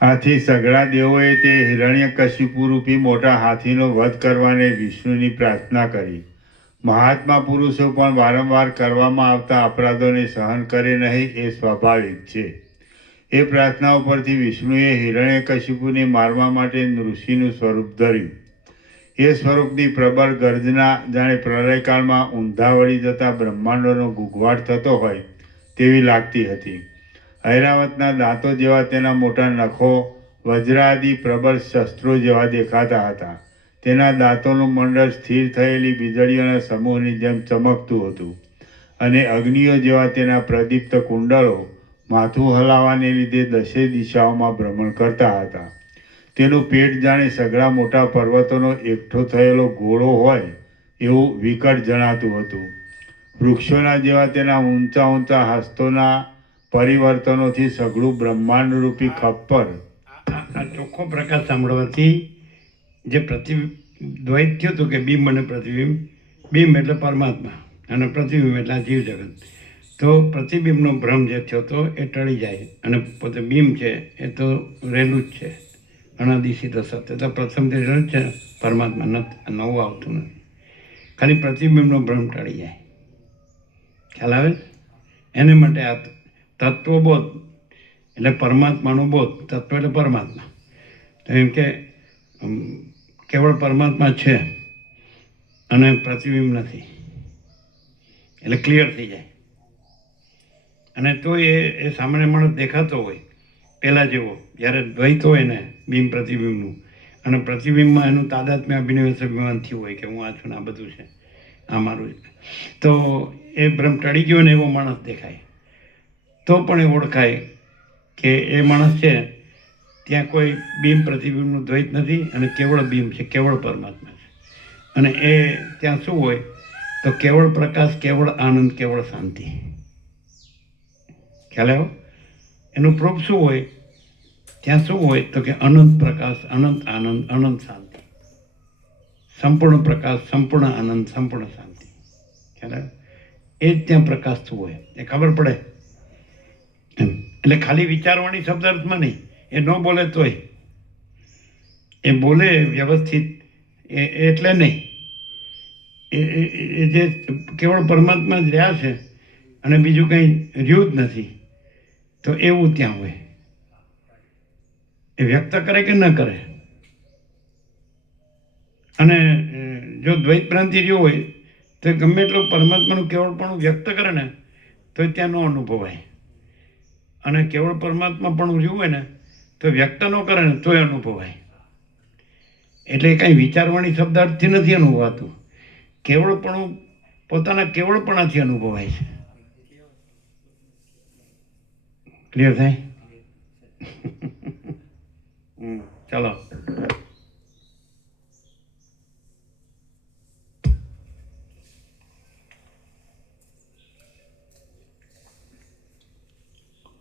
આથી સઘળા દેવોએ તે હિરણ્યકશિપુ રૂપી મોટા હાથીનો વધ કરવાને વિષ્ણુની પ્રાર્થના કરી. મહાત્મા પુરુષો પણ વારંવાર કરવામાં આવતા અપરાધોને સહન કરે નહીં એ સ્વાભાવિક છે. એ પ્રાર્થના ઉપરથી વિષ્ણુએ હિરણ્યકશિપુને મારવા માટે ઋષિનું સ્વરૂપ ધર્યું. એ સ્વરૂપની પ્રબળ ગર્જના જાણે પ્રલયકાળમાં ઊંધા વળી જતા બ્રહ્માંડોનો ગુગવાટ થતો હોય તેવી લાગતી હતી. ઐરાવતના દાંતો જેવા તેના મોટા નખો વજ્રાદિ પ્રબળ શસ્ત્રો જેવા દેખાતા હતા. તેના દાંતોનું મંડળ સ્થિર થયેલી વીજળીઓના સમૂહની જેમ ચમકતું હતું અને અગ્નિઓ જેવા તેના પ્રદીપ્ત કુંડળો માથું હલાવાને લીધે દશે દિશાઓમાં ભ્રમણ કરતા હતા. તેનું પેટ જાણે સઘળા મોટા પર્વતોનો એકઠો થયેલો ઘોડો હોય એવું વિકટ જણાતું હતું. વૃક્ષોના જેવા તેના ઊંચા ઊંચા હસ્તોના પરિવર્તનોથી સઘળું બ્રહ્માંડરૂપી ખપ્પર આ ચોખ્ખો પ્રકાશ સાંભળવાથી જે દ્વૈત થયું હતું કે બિંબ અને પ્રતિબિંબ. બિંબ એટલે પરમાત્મા અને પ્રતિબિંબ એટલે જીવ જગત. તો પ્રતિબિંબનો ભ્રમ જે થયો હતો એ ટળી જાય અને પોતે બિંબ છે એ તો રહેલું જ છે. અનાદિશી તો સત્ય તો પ્રથમથી રહે છે પરમાત્મા નથી, નવું આવતું નથી. ખાલી પ્રતિબિંબનો ભ્રમ ટળી જાય. ખ્યાલ આવે? એને માટે આ તત્વબોધ એટલે પરમાત્માનો બોધ. તત્વ એટલે પરમાત્મા. તો એમ કે કેવળ પરમાત્મા છે અને પ્રતિબિંબ નથી એટલે ક્લિયર થઈ જાય. અને તો એ સામાન્ય માણસ દેખાતો હોય પહેલાં જેવો, જ્યારે દ્વૈત હોય ને બિંબ પ્રતિબિંબનું, અને પ્રતિબિંબમાં એનું તાદાત્મ્ય અભિનિવેશ અભિમાન થયું હોય કે હું આ છું ને આ બધું છે, આ મારું છે, તો એ ભ્રમ ટળી ગયો ને એવો માણસ દેખાય. તો પણ એ ઓળખાય કે એ માણસ છે ત્યાં કોઈ બિંબ પ્રતિબિંબનું દ્વૈત નથી અને કેવળ બિંબ છે, કેવળ પરમાત્મા છે. અને એ ત્યાં શું હોય તો કેવળ પ્રકાશ, કેવળ આનંદ, કેવળ શાંતિ. ખ્યાલ આવ્યો? એનું પ્રૂફ શું હોય? ત્યાં શું હોય તો કે અનંત પ્રકાશ, અનંત આનંદ, અનંત શાંતિ, સંપૂર્ણ પ્રકાશ, સંપૂર્ણ આનંદ, સંપૂર્ણ શાંતિ. ખ્યાલ આવ્યો? એ જ ત્યાં પ્રકાશ શું હોય એ ખબર પડે એમ. એટલે ખાલી વિચારવાણી શબ્દ અર્થમાં નહીં, એ ન બોલે તોય, એ બોલે વ્યવસ્થિત એટલે નહીં. એ જે કેવળ પરમાત્મા જ રહ્યા છે અને બીજું કંઈ રહ્યું જ નથી, તો એવું ત્યાં હોય. એ વ્યક્ત કરે કે ન કરે. અને જો દ્વૈત ભ્રાંતિ રહ્યો હોય તો ગમે એટલું પરમાત્માનું કેવળપણું વ્યક્ત કરે ને તો ત્યાં ન અનુભવાય. અને કેવળ પરમાત્મા પણ રહ્યું હોય ને તો વ્યક્ત ન કરે ને તોય અનુભવાય. એટલે કાંઈ વિચારવાણી શબ્દાર્થથી નથી અનુભવાતું, કેવળપણું પોતાના કેવળપણાથી અનુભવાય છે. ક્લિયર થાય? ચાલો.